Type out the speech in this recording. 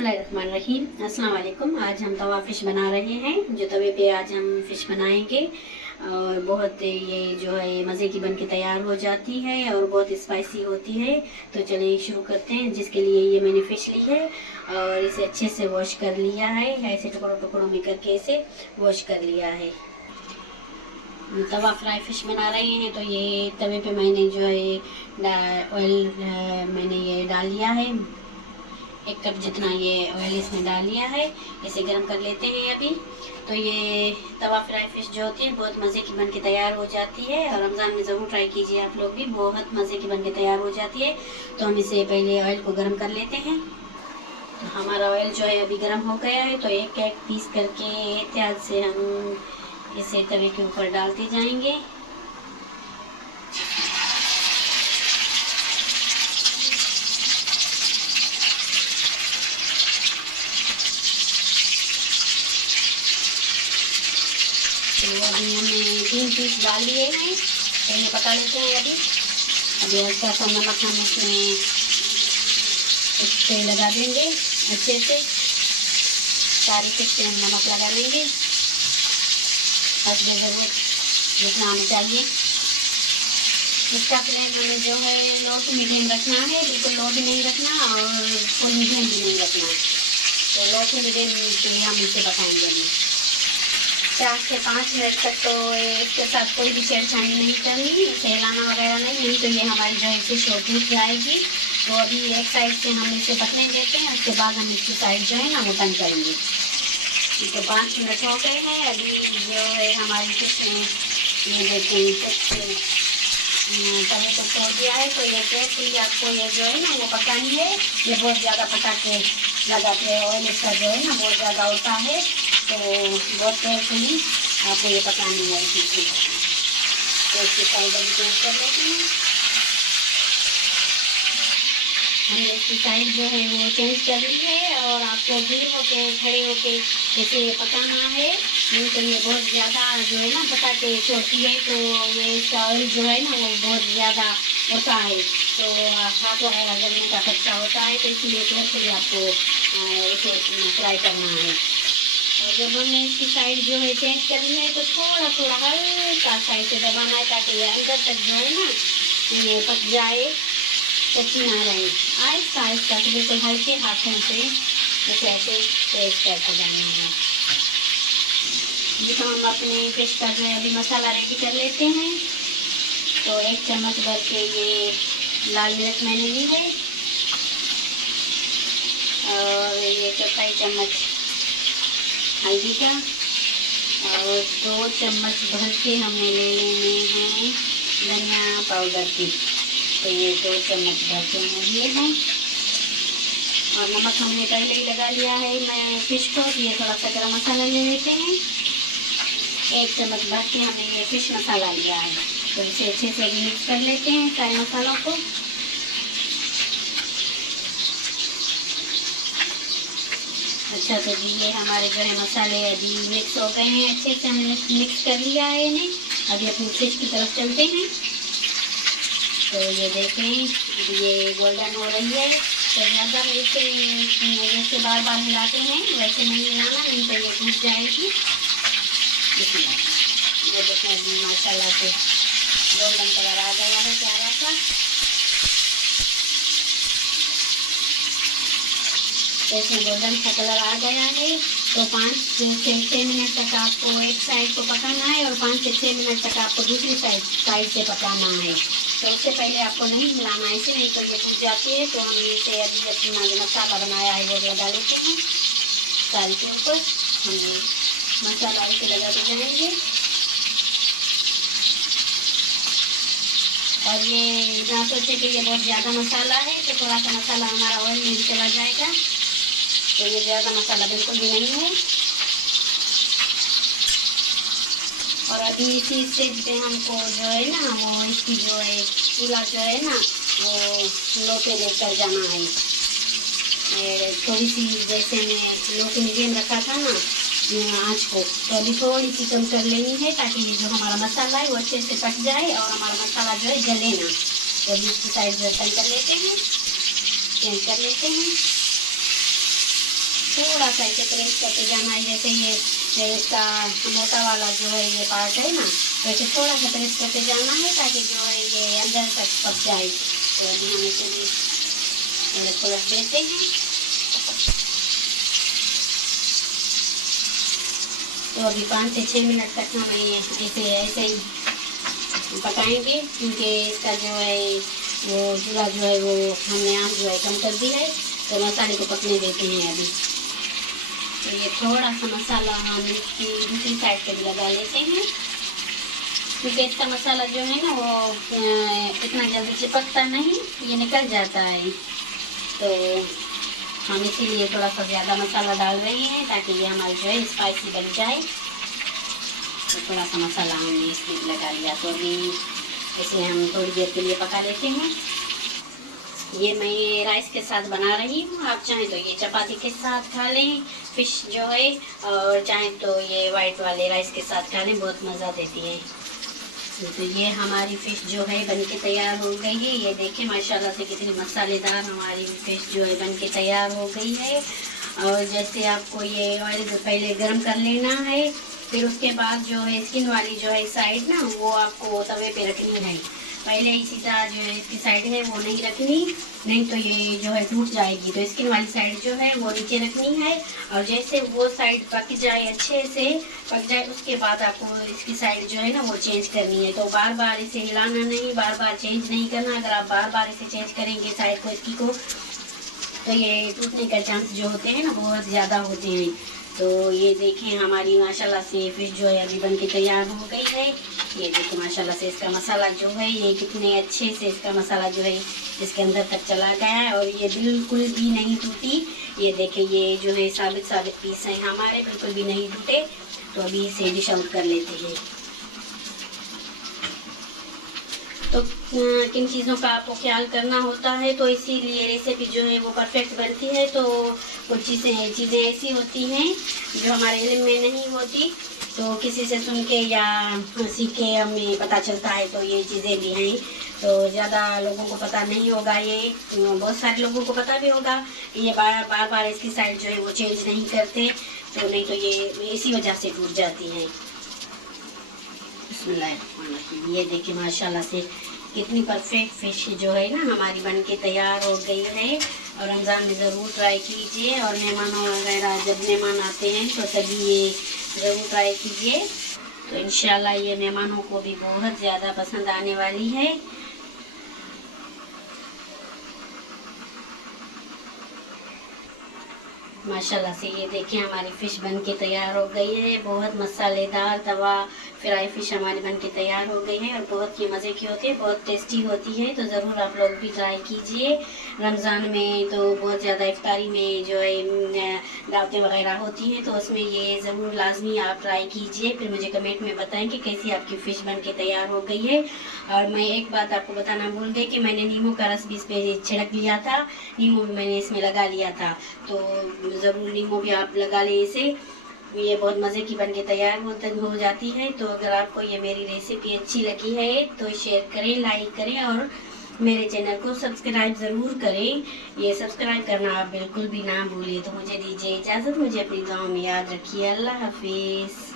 रहीम अस्सलाम वालेकुम। आज हम तवा फ़िश बना रहे हैं। जो तवे पे आज हम फ़िश बनाएंगे और बहुत ये जो है मज़े की बन के तैयार हो जाती है और बहुत स्पाइसी होती है। तो चलिए शुरू करते हैं। जिसके लिए ये मैंने फ़िश ली है और इसे अच्छे से वॉश कर लिया है। ऐसे टुकड़ों टुकड़ों में करके इसे वॉश कर लिया है। तवा फ्राई फ़िश बना रहे हैं तो ये तवे पे मैंने जो है ऑयल मैंने ये डाल लिया है। 1 कप जितना ये ऑयल इसमें डाल लिया है। इसे गर्म कर लेते हैं अभी। तो ये तवा फ्राई फ़िश जो होती है बहुत मज़े की बन के तैयार हो जाती है और रमज़ान में ज़रूर ट्राई कीजिए आप लोग भी, बहुत मज़े की बन के तैयार हो जाती है। तो हम इसे पहले ऑयल को गर्म कर लेते हैं। तो हमारा ऑयल जो है अभी गर्म हो गया है। तो एक एक पीस करके एहतियात से हम इसे तवे के ऊपर डालते जाएंगे। तो अभी हमने 3 पीस डाल लिए हैं। पहले पका लेते हैं। अभी हल्का सा नमक हम इसमें इस पे लगा देंगे अच्छे से। सारी फिश पे हम नमक लगा लेंगे बस ज़रूरत जितना हमें चाहिए। इसका फ्लेम हमें जो है लो टू मीडियम रखना है, बिल्कुल लो भी नहीं रखना और फुल मीडियम भी नहीं रखना है। तो लो टू मीडियम के लिए हम इसे पकाएंगे अभी 4 से 5 मिनट तक। तो इसके साथ कोई भी छेड़छाड़ी नहीं करनी, इसे हिलाना वगैरह नहीं तो ये हमारी जो है फिश टूट जाएगी। तो अभी एक साइड से हम इसे पकने देते हैं, उसके बाद हम इसकी साइड जो है ना वो बंद करेंगे। तो 5 मिनट हो गए हैं। अभी जो है हमारी फिश में ये देखें कुछ तवे को छोड़ दिया है। तो ये केयरफुली आपको ये जो है ना वो पकानी है। ये बहुत ज़्यादा पका के लगाते हैं, ऑयल इसका जो है ना बहुत ज़्यादा होता है। तो बहुत केयरफुली आपको ये पकानी है। तो इसकी साइड अभी चेंज कर लेते हैं। हमने इसकी साइड जो है वो चेंज कर ली है और आपको दूर होके खड़े होके इसे पकाना है, नहीं तो ये बहुत ज़्यादा जो है ना पका के छोड़ती है। तो ये इसका ऑयल जो है ना वो बहुत ज़्यादा होता है, तो हाथ वगैरह जलने का खतरा होता है। तो इसलिए केयरफुली आपको इसे फ्राई करना है। और जब हमने इसकी साइड जो है चेंज कर ली है तो थोड़ा थोड़ा हल्का सा इसे दबाना है ताकि ये अंदर तक जो है ना ये पक जाए, कच्ची ना रहे। आहिस्ता आहिस्ता से बिल्कुल हल्के हाथों से इसे ऐसे प्रेस करके जाना है। ये तो हम अपने फिश का जो है अभी मसाला रेडी कर लेते हैं। तो 1 चम्मच भर के ये लाल मिर्च मैंने ली है और ये 1/4 चम्मच हल्दी का और 2 चम्मच भर के हमने ले लेने हैं धनिया पाउडर की। तो ये 2 चम्मच भर के हमने लिए हैं और नमक हमने पहले ही लगा लिया है मैं फिश को। ये थोड़ा सा गरम मसाला ले लेते हैं। 1 चम्मच भर के हमने ये फिश मसाला लिया है। तो इसे अच्छे से मिक्स कर लेते हैं सारे मसालों को। अच्छा तो जी ये हमारे जो है मसाले अभी मिक्स हो गए हैं, अच्छे से हमने मिक्स कर लिया है इन्हें। अभी अपनी फिश की तरफ चलते हैं। तो ये देखें ये गोल्डन हो रही है। तो ज़्यादा इसे जैसे बार बार हिलाते हैं वैसे नहीं हिलाना, नहीं तो ये टूट जाएगी। ये देखें अभी माशाल्लाह से गोल्डन कलर आ गया है प्यारा सा। तो इसमें गोल्डन सा कलर आ गया है। तो 5 से 6 मिनट तक आपको एक साइड को पकाना है और 5 से 6 मिनट तक आपको दूसरी साइड से पकाना है। तो उससे पहले आपको नहीं हिलाना है इसे, नहीं तो ये टूट जाती है। तो हम इसे अभी अपना जो मसाला बनाया है वो लगा लेते हैं सारी के ऊपर। हम मसाला इसे लगाते जाएंगे और ये ना सोचे कि ये बहुत ज़्यादा मसाला है तो थोड़ा सा मसाला हमारा ऑयल में भी चला जाएगा। तो ये ज़्यादा मसाला बिल्कुल भी नहीं है। और अभी इसी स्टेज पे हमको जो है ना वो इसकी जो है चूल्हा जो है ना वो लो पे लेकर जाना है। थोड़ी सी जैसे मैं लो पे मीडियम रखा था ना आँच को, तो अभी थोड़ी सी कम कर लेनी है ताकि ये जो हमारा मसाला है वो अच्छे से पक जाए और हमारा मसाला जो है जले ना। तो अभी इसकी साइड जो है कर लेते हैं, चेंज कर लेते हैं। थोड़ा सा इसे प्रेस करते जाना है। जैसे ये इसका मोटा वाला जो है ये पार्ट है ना, तो इसे थोड़ा सा प्रेस करते जाना है ताकि जो है ये अंदर तक पक जाए। तो अभी हम इसे भी पलट देते हैं। तो अभी 5 से 6 मिनट तक हम इसे ऐसे ही पकाएंगे, क्योंकि इसका जो है वो चूल्हा जो है वो हमने आँच जो है कम कर दी है। तो मसाले को पकने देते हैं अभी। तो ये थोड़ा सा मसाला हम इसकी दूसरी साइड पे भी लगा लेते हैं, क्योंकि इसका मसाला जो है ना वो इतना जल्दी चिपकता नहीं, ये निकल जाता है। तो हम इसीलिए थोड़ा सा ज़्यादा मसाला डाल रहे हैं ताकि ये हमारी जो है स्पाइसी बन जाए। तो थोड़ा सा मसाला हमने इसमें लगा लिया। तो अभी इसे हम थोड़ी देर के लिए पका लेते हैं। ये मैं राइस के साथ बना रही हूँ, आप चाहें तो ये चपाती के साथ खा लें फ़िश जो है, और चाहें तो ये वाइट वाले राइस के साथ खा लें, बहुत मज़ा देती है। तो ये हमारी फ़िश जो है बन के तैयार हो गई है। ये देखें माशाल्लाह से कितनी मसालेदार हमारी फ़िश जो है बन के तैयार हो गई है। और जैसे आपको ये ऑयल पहले गर्म कर लेना है, फिर उसके बाद जो है स्किन वाली जो है साइड ना वो आपको तवे पे रखनी है। पहले इसी तरह जो है इसकी साइड है वो नहीं रखनी, नहीं तो ये जो है टूट जाएगी। तो स्किन वाली साइड जो है वो नीचे रखनी है, और जैसे वो साइड पक जाए, अच्छे से पक जाए, उसके बाद आपको इसकी साइड जो है ना वो चेंज करनी है। तो बार बार इसे हिलाना नहीं, बार बार चेंज नहीं करना। अगर आप बार बार इसे चेंज करेंगे साइड को इसकी को, तो ये टूटने का चांस जो होते हैं ना बहुत ज़्यादा होते हैं। तो ये देखें हमारी माशाल्लाह से फ़िश जो है अभी बन के तैयार हो गई है। ये देखिए माशाल्लाह से इसका मसाला जो है ये कितने अच्छे से इसका मसाला जो है इसके अंदर तक चला गया है, और ये बिल्कुल भी नहीं टूटी। ये देखें ये जो है साबित पीस हैं हमारे, बिल्कुल भी नहीं टूटे। तो अभी इसे डिश आउट कर लेते हैं। तो किन चीज़ों का आपको ख्याल करना होता है, तो इसीलिए रेसिपी जो है वो परफेक्ट बनती है। तो कुछ चीज़ें ऐसी होती हैं जो हमारे इल्म में नहीं होती, तो किसी से सुन के या सीख के हमें पता चलता है। तो ये चीज़ें भी हैं, तो ज़्यादा लोगों को पता नहीं होगा। ये बहुत सारे लोगों को पता भी होगा कि ये बार बार इसकी साइड जो है वो चेंज नहीं करते, तो नहीं तो ये इसी वजह से टूट जाती हैं। ये देखिए माशाल्लाह से कितनी परफेक्ट फ़िश जो है ना हमारी बन के तैयार हो गई है। और रमज़ान में ज़रूर ट्राई कीजिए, और मेहमानों वगैरह जब मेहमान आते हैं तो तभी ये ज़रूर ट्राई कीजिए। तो इंशाल्लाह ये मेहमानों को भी बहुत ज़्यादा पसंद आने वाली है। माशाल्लाह से ये देखें हमारी फ़िश बन के तैयार हो गई है। बहुत मसालेदार तवा फ्राई फ़िश हमारी बन के तैयार हो गई है, और बहुत ही मज़े की होती है, बहुत टेस्टी होती है। तो ज़रूर आप लोग भी ट्राई कीजिए। रमज़ान में तो बहुत ज़्यादा इफ्तारी में जो है दावतें वगैरह होती हैं, तो उसमें ये ज़रूर लाजमी आप ट्राई कीजिए। फिर मुझे कमेंट में बताएं कि कैसी आपकी फ़िश बन के तैयार हो गई है। और मैं एक बात आपको बताना भूल गई कि मैंने नींबू का रस भी इस पर छिड़क लिया था, नींबू भी मैंने इसमें लगा लिया था। तो ज़रूर नींबू भी आप लगा लें इसे, ये बहुत मज़े की बन के तैयार हो जाती है। तो अगर आपको ये मेरी रेसिपी अच्छी लगी है तो शेयर करें, लाइक करें, और मेरे चैनल को सब्सक्राइब ज़रूर करें। ये सब्सक्राइब करना आप बिल्कुल भी ना भूलिए। तो मुझे दीजिए इजाज़त, मुझे अपनी दुआओं में याद रखिए। अल्लाह हाफिज़।